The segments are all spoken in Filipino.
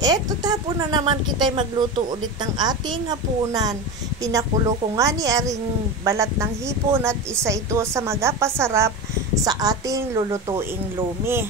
Eto tapon na naman kita'y magluto ulit ng ating hapunan. Pinakulo ko nga ni aring balat ng hipon at isa ito sa magapasarap sa ating lulutuing lumi.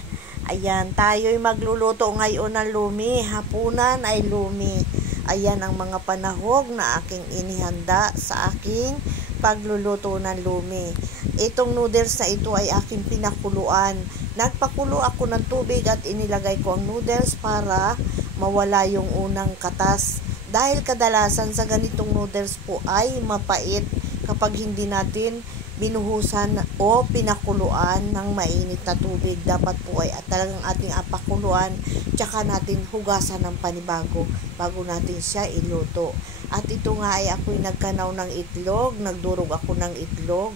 Ayan, tayo'y magluluto ngayon ng lumi. Hapunan ay lumi. Ayan ang mga panahog na aking inihanda sa aking pagluluto ng lumi. Itong noodles na ito ay aking pinakuluan. Nagpakulo ako ng tubig at inilagay ko ang noodles para mawala yung unang katas. Dahil kadalasan sa ganitong noodles po ay mapait kapag hindi natin binuhusan o pinakuluan ng mainit na tubig. Dapat po ay talagang ating apakuluan tsaka natin hugasan ng panibago bago natin siya iluto. At ito nga ay ako'y nagkanaw ng itlog, nagdurog ako ng itlog.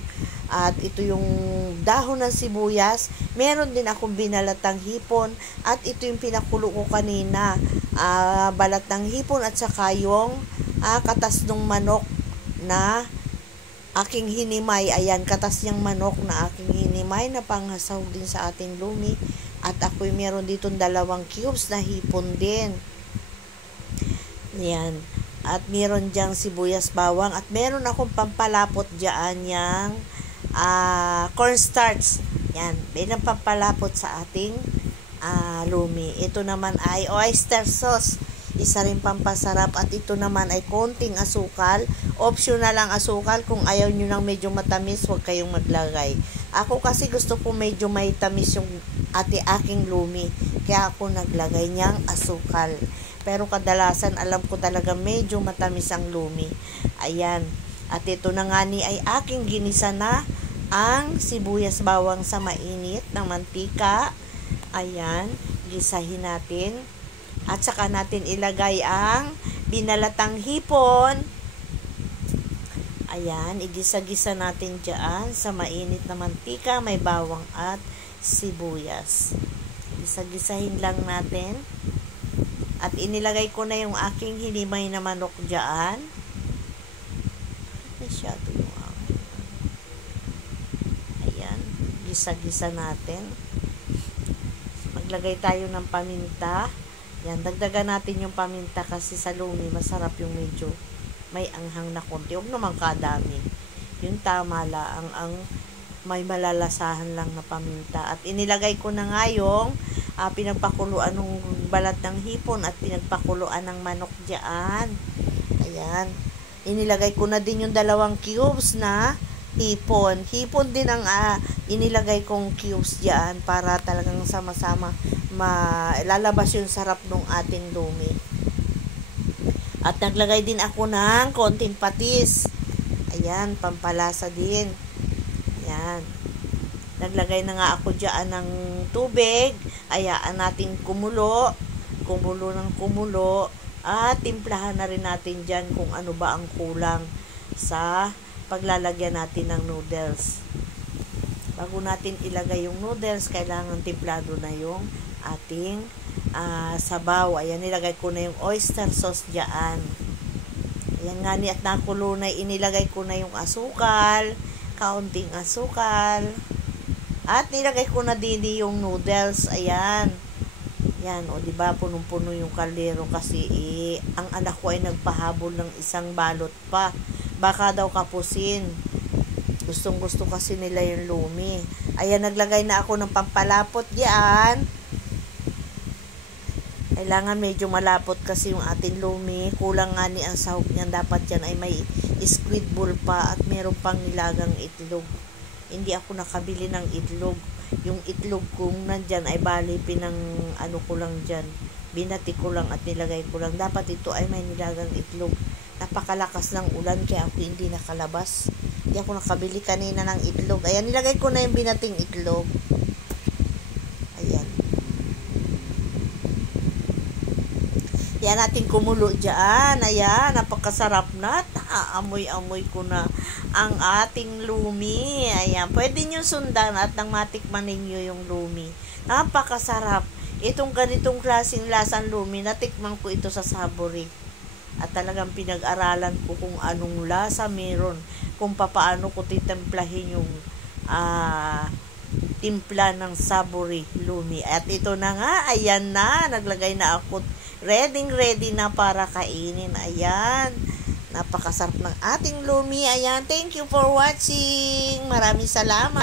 At ito yung dahon ng sibuyas. Meron din akong binalatang hipon. At ito yung pinakulo ko kanina. Balat ng hipon at saka yung katas ng manok na aking hinimay. Ayan, katas niyang manok na aking hinimay na panghasaw din sa ating lumi. At ako'y meron dito 2 cubes na hipon din. Ayan. At meron diyang sibuyas bawang. At meron akong pampalapot dyan yung cornstarch. Yan. Bilang pampalapot sa ating lumi. Ito naman ay oyster sauce. Isa rin pampasarap. At ito naman ay konting asukal. Optional ang asukal. Kung ayaw nyo ng medyo matamis, huwag kayong maglagay. Ako kasi gusto ko medyo may tamis yung aking lumi. Kaya ako naglagay niyang asukal. Pero kadalasan alam ko talaga medyo matamis ang lumi. Ayan. At ito na nga ni ay aking ginisa na ang sibuyas bawang sa mainit ng mantika. Ayan. Gisahin natin. At saka natin ilagay ang binalatang hipon. Ayan. Igisa-gisa natin dyan sa mainit na mantika. May bawang at sibuyas. Gisa-gisahin lang natin. At inilagay ko na yung aking hinimay na manok dyan. Masyado yung aking. Ayan. Gisa-gisa natin. Maglagay tayo ng paminta. Yan. Dagdagan natin yung paminta kasi sa lumi masarap yung medyo may anghang na konti. Huwag naman kadami. Yung tama lang. Ang may malalasahan lang na paminta. At inilagay ko na nga yung pinagpakuluan ng balat ng hipon at pinagpakuluan ng manok dyan. Ayan. Inilagay ko na din yung 2 cubes na hipon. Hipon din ang inilagay kong cubes dyan para talagang sama-sama lalabas yung sarap ng ating lumi. At naglagay din ako ng konting patis. Ayan, pampalasa din. Ayan. Naglagay na nga ako dyan ng tubig. Hayaan natin kumulo. Kumulo ng kumulo. At timplahan na rin natin dyan kung ano ba ang kulang sa paglalagyan natin ng noodles. Bago natin ilagay yung noodles, kailangan timplado na yung ating sabaw. Ayan, nilagay ko na yung oyster sauce dyan. Ayan nga ni at nakulo na, inilagay ko na yung asukal. Kaunting asukal. At nilagay ko na din yung noodles. Ayan. Yan, o diba, punong-puno yung kaldero kasi ang anak ko ay nagpahabol ng isang balot pa. Baka daw kapusin. Gustong-gusto kasi nila yung lumi. Ayan, naglagay na ako ng pampalapot yan. Kailangan medyo malapot kasi yung ating lumi. Kulang nga ni ang sahog niyan. Dapat yan ay may squid ball pa at meron pang nilagang itlog. Hindi ako nakabili ng itlog. Yung itlog kong nandyan ay bali pinang ano ko lang dyan. Binati ko lang at nilagay ko lang. Dapat ito ay may nilagang itlog. Napakalakas ng ulan kaya ako hindi nakalabas. Hindi ako nakabili kanina ng itlog. Ayan, nilagay ko na yung binating itlog. Ayan. Yan natin kumulo dyan. Ayan, napakasarap na. Naamoy-amoy ko na ang ating lumi. Ayan, pwede nyo sundan at nang matikman ninyo yung lumi. Napakasarap. Itong ganitong klaseng lasang lumi, natikman ko ito sa Sabori. At talagang pinag-aralan ko kung anong lasa meron. Kung papaano ko titemplahin yung timpla ng Savory Lumi. At ito na nga, ayan na, naglagay na ako, ready na para kainin. Ayan, napakasarap ng ating Lumi. Ayan, thank you for watching. Maraming salamat.